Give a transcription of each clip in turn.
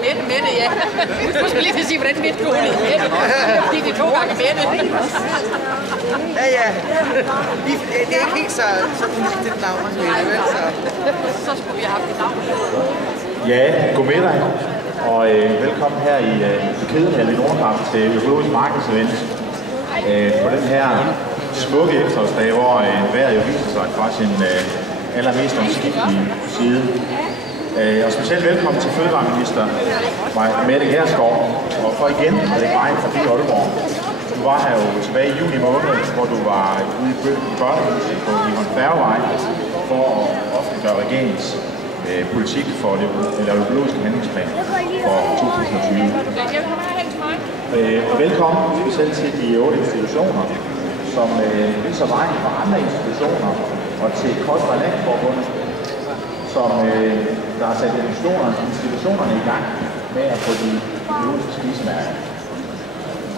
Mette, ja. Du skal lige til at sige, hvordan Mette går ned. Mette, fordi det er 2 gange Mette. Ja. Det er ikke helt så unikt et navn, Mette, vel? Så skulle vi have haft et navn. Ja, godmiddag. Og velkommen her i Kedelhal i Nordkraft til Økologisk Markedsevent på den her smukke efterårsdag, hvor vejret jo viser sig fra sin allermest omskiftelige side. Og specielt velkommen til fødevareminister Mette Gjerskov, og for igen at lægge vejen forbi Aalborg. Du var her jo tilbage i juni måned, hvor du var ude i børnehuset på Ivan Færgevej for at offentliggøre regeringens politik for det økologiske handlingsplan for 2020. Og velkommen specielt til de 8 institutioner, som viser vejen for andre institutioner, og til Kost- og Landforbundet, som der har sat institutionerne i gang med at få de økologiske spisemærker.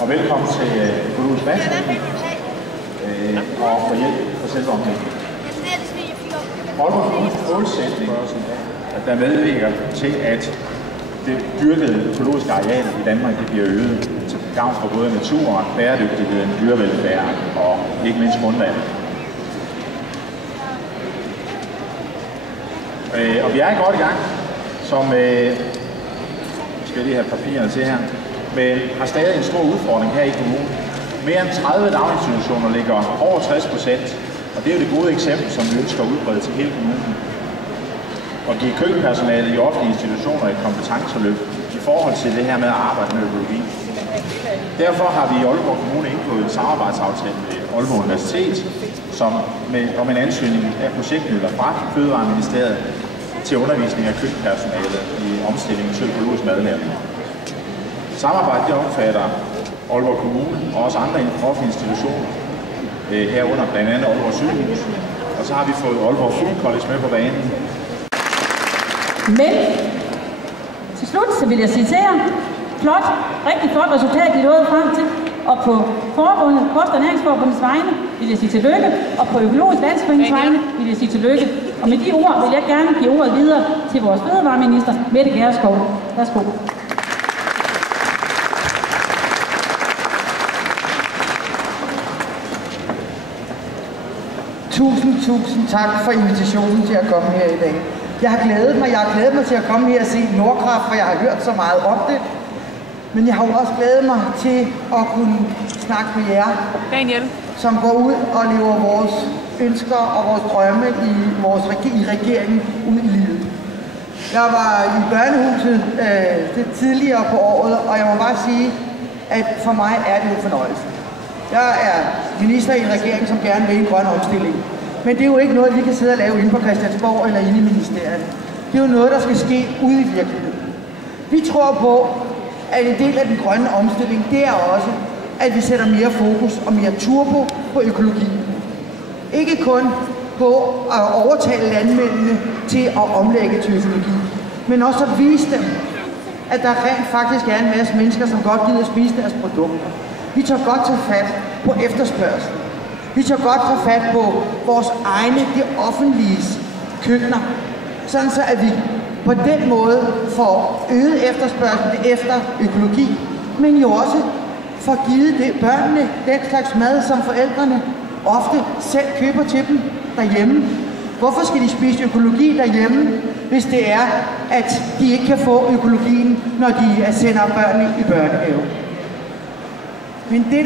Og velkommen til Økologisk Vandforsyning og for hjælp for selvomlægning. Aalborg Kommunes målsætning, at der medvirker til, at det dyrkede økologiske areal i Danmark det bliver øget til gavn for både naturen, bæredygtigheden, dyrevelfærd og ikke mindst grundvandet. Og vi er godt i gang, som skal jeg lige have papirerne til her, men har stadig en stor udfordring her i kommunen. Mere end 30 daginstitutioner ligger over 60%, og det er jo det gode eksempel, som vi ønsker at udbrede til hele kommunen. Og give køkkenpersonalet i offentlige institutioner et kompetenceløft i forhold til det her med at arbejde med økologi. Derfor har vi i Aalborg Kommune indgået en samarbejdsaftale med Aalborg Universitet, som om en ansøgning af projektmidler fra Fødevareministeriet til undervisning af køkkenpersonalet i omstillingen til økologisk madlavning. Samarbejdet omfatter Aalborg Kommune og også andre offentlige institutioner, herunder blandt andet Aalborg Sygehus. Og så har vi fået Aalborg Food College med på banen. Men til slut så vil jeg citere, flot, rigtig flot resultat, I nåede frem til. Og på Kost- og Næringsforbundets vegne vil jeg sige tillykke, og på Økologisk Landsforenings vegne vil jeg sige tillykke. Og med de ord vil jeg gerne give ordet videre til vores fødevareminister, Mette Gjerskov. Værsgo. Tusind tak for invitationen til at komme her i dag. Jeg har glædet mig til at komme her og se Nordkraft, for jeg har hørt så meget om det. Men jeg har jo også glædet mig til at kunne snakke med jer, Daniel, som går ud og lever vores ønsker og vores drømme i regeringen ud i livet. Jeg var i børnehuset tidligere på året, og jeg må bare sige, at for mig er det en fornøjelse. Jeg er minister i en regering, som gerne vil en grøn omstilling. Men det er jo ikke noget, vi kan sidde og lave inde på Christiansborg eller inde i ministeriet. Det er jo noget, der skal ske ude i virkeligheden. Vi tror på, at en del af den grønne omstilling, det er også, at vi sætter mere fokus og mere turbo på økologi. Ikke kun på at overtale landmændene til at omlægge til økologi, men også at vise dem, at der rent faktisk er en masse mennesker, som godt gider at spise deres produkter. Vi tager godt tage fat på efterspørgsel. Vi tager godt tage fat på vores egne, det offentlige køkkener, sådan så at vi på den måde får øget efterspørgsel efter økologi, men jo også får givet børnene den slags mad, som forældrene ofte selv køber til dem derhjemme. Hvorfor skal de spise økologi derhjemme, hvis det er, at de ikke kan få økologien, når de sender børnene i børnehave? Men det,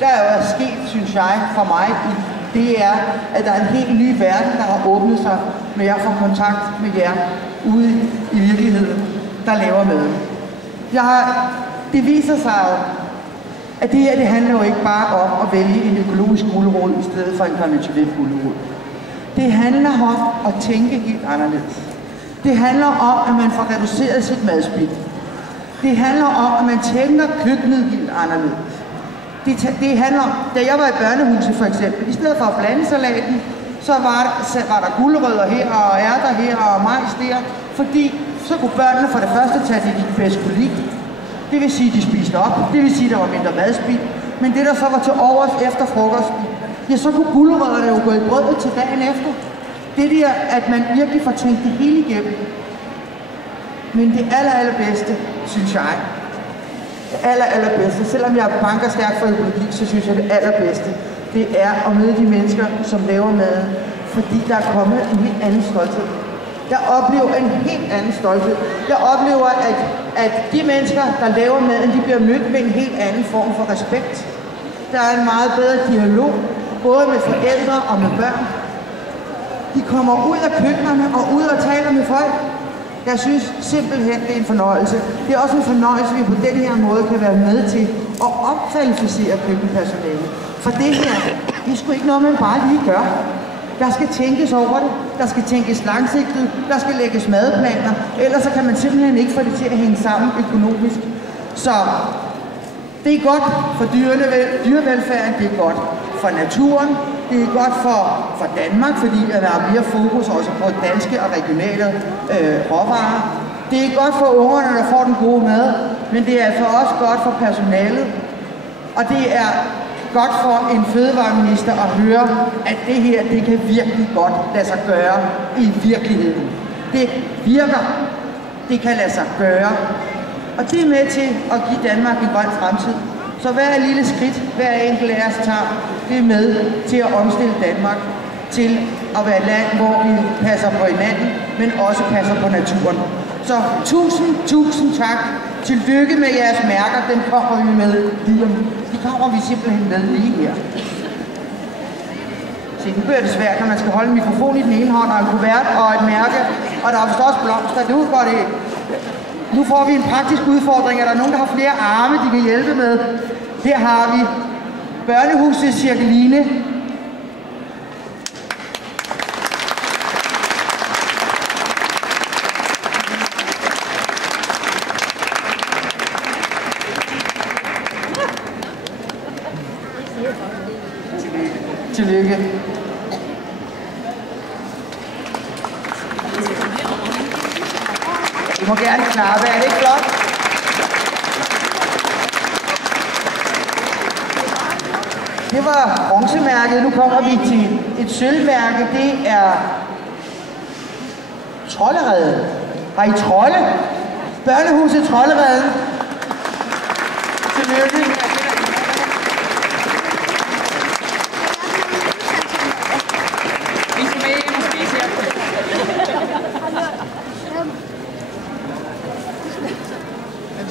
der er sket, synes jeg, for mig, det er, at der er en helt ny verden, der har åbnet sig, når jeg får kontakt med jer ude i virkeligheden, der laver mad. Det viser sig jo, at det her, det handler jo ikke bare om at vælge en økologisk gulerod i stedet for en konventionel gulerod. Det handler om at tænke helt anderledes. Det handler om, at man får reduceret sit madspild. Det handler om, at man tænker køkkenet helt anderledes. Det handler om, da jeg var i børnehuset for eksempel, i stedet for at blande salaten, så var der gulerødder her og ærter her og majs der, fordi så kunne børnene for det første tage det, de bedst kunne lide. Det vil sige, at de spiste op, det vil sige, at der var mindre madspild. Men det, der så var til overs efter frokosten, ja, så kunne gulerødderne jo gå i brødet til dagen efter. Det der, at man virkelig får tænkt det hele igennem. Men det allerbedste, synes jeg, allerbedste, selvom jeg banker stærkt for økologi, så synes jeg det allerbedste, det er at møde de mennesker, som laver maden, fordi der er kommet en helt anden stolthed. Jeg oplever en helt anden stolthed. Jeg oplever, at de mennesker, der laver maden, de bliver mødt med en helt anden form for respekt. Der er en meget bedre dialog, både med forældre og med børn. De kommer ud af køkkenerne og ud og taler med folk. Jeg synes simpelthen, det er en fornøjelse. Det er også en fornøjelse, at vi på den her måde kan være med til at opkvalificere køkkenpersonalet. For det her, det er sgu ikke noget, man bare lige gør. Der skal tænkes over det, der skal tænkes langsigtet, der skal lægges madplaner, ellers så kan man simpelthen ikke få det til at hænge sammen økonomisk. Så det er godt for dyrevelfærden, det er godt for naturen, det er godt for Danmark, fordi der er mere fokus også på danske og regionale råvarer. Det er godt for ungerne, der får den gode mad, men det er altså også godt for personalet, og det er godt for en fødevareminister at høre, at det her, det kan virkelig godt lade sig gøre i virkeligheden. Det virker. Det kan lade sig gøre. Og det er med til at give Danmark en grøn fremtid. Så hver lille skridt, hver enkelt af os tager, det er med til at omstille Danmark til at være et land, hvor vi passer på hinanden, men også passer på naturen. Så tusind tak. Tillykke med jeres mærker, dem kommer vi med lige om. De kommer vi simpelthen med lige her. Se, nu bliver det svært, når man skal holde en mikrofon i den ene hånd og en kuvert og et mærke, og der er vist også blomster. Det udgår det. Nu får vi en praktisk udfordring. Er der nogen, der har flere arme, de kan hjælpe med? Her har vi Børnehuset Cirkeline. Tillykke. I må gerne klappe, er det ikke flot? Det var bronzemærket, nu kommer vi til et sølvmærke, det er Troldereden. Har I trolde? Børnehuset Troldereden. Tillykke.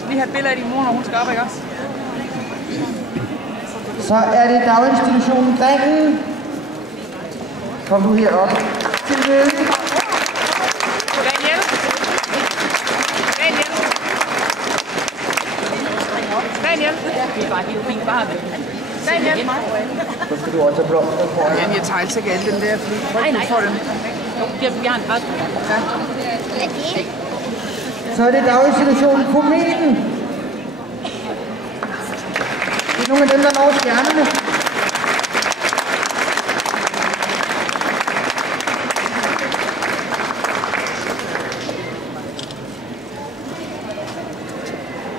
Vi har et billede af din mor, når hun skal op, ikke også? Så er det daginstitutionen Grenen. Kom du herop. Tillykke. Daniel. Daniel. Daniel. Det er bare helt fint, bare Daniel. Så skal du også have blomster på. Jan, jeg tager altså ikke alle den der, fordi nej, får dem. Vi har en ret. Så er det daginstitutionen Kometen. Det er nogle af dem, der når stjernerne.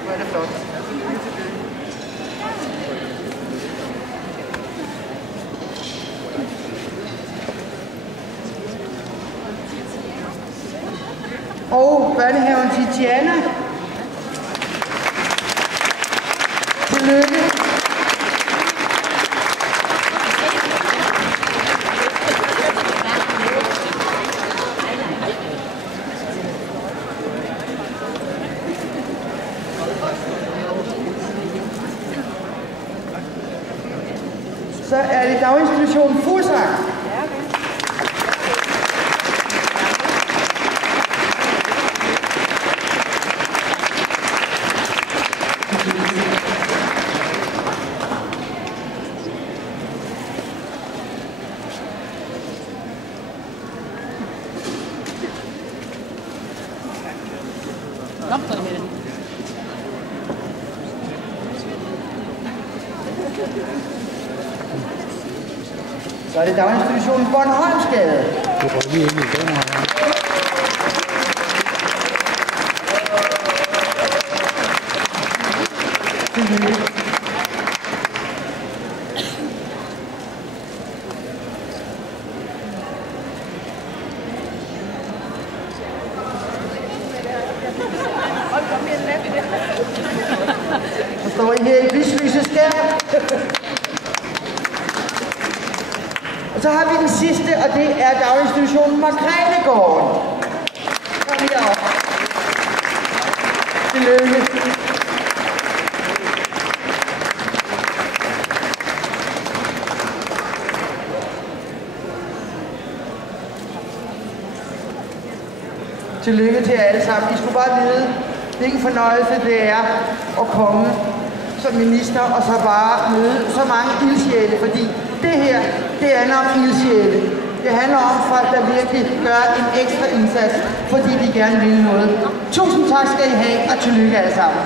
Hvor er det flot. Og børnehaven Tiziana. Tillykke. Så er det daginstitutionen Fuglsang. Så er det daginstitutionen Bornholmsgade. Det går lige ind i den her. Så står I her i lyslyset skær. Og så har vi den sidste, og det er daginstitutionen Margrethe-gården. Kom herop. Tillykke. Tillykke til jer alle sammen. I skulle bare vide, hvilken fornøjelse det er at komme som minister og så bare møde så mange ildsjæle, fordi det her, det handler om ildsjæle. Det handler om folk, der virkelig gør en ekstra indsats, fordi de gerne vil noget. Tusind tak skal I have, og tillykke alle sammen.